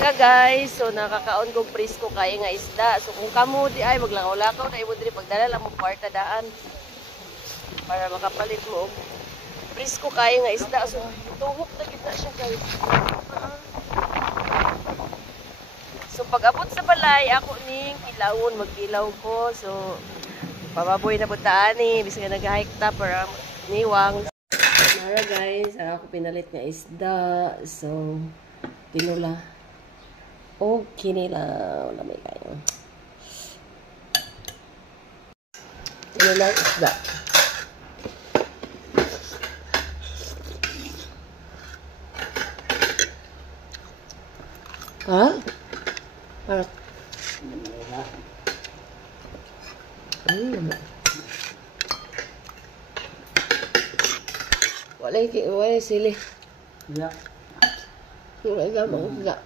umaga guys. So nakakaon kong presko kay nga isda. So kung kamo di ay maglakaw-lakaw na imo diri pagdala lang mo kwarta daan para makapalit mo og presko kay nga isda. So tuhok na kita siya guys. So pag abot sa balay ako ning kilawon magkilaw ko. So pababoy na puntaan ni bisig nag-hike ta para niwang. Nara guys, ako pinalit nga isda. So tinula. Okay nila. Lamay kayo. Tinula isda. Ha? Para. Walay sili. Ya. Walay gamang isda.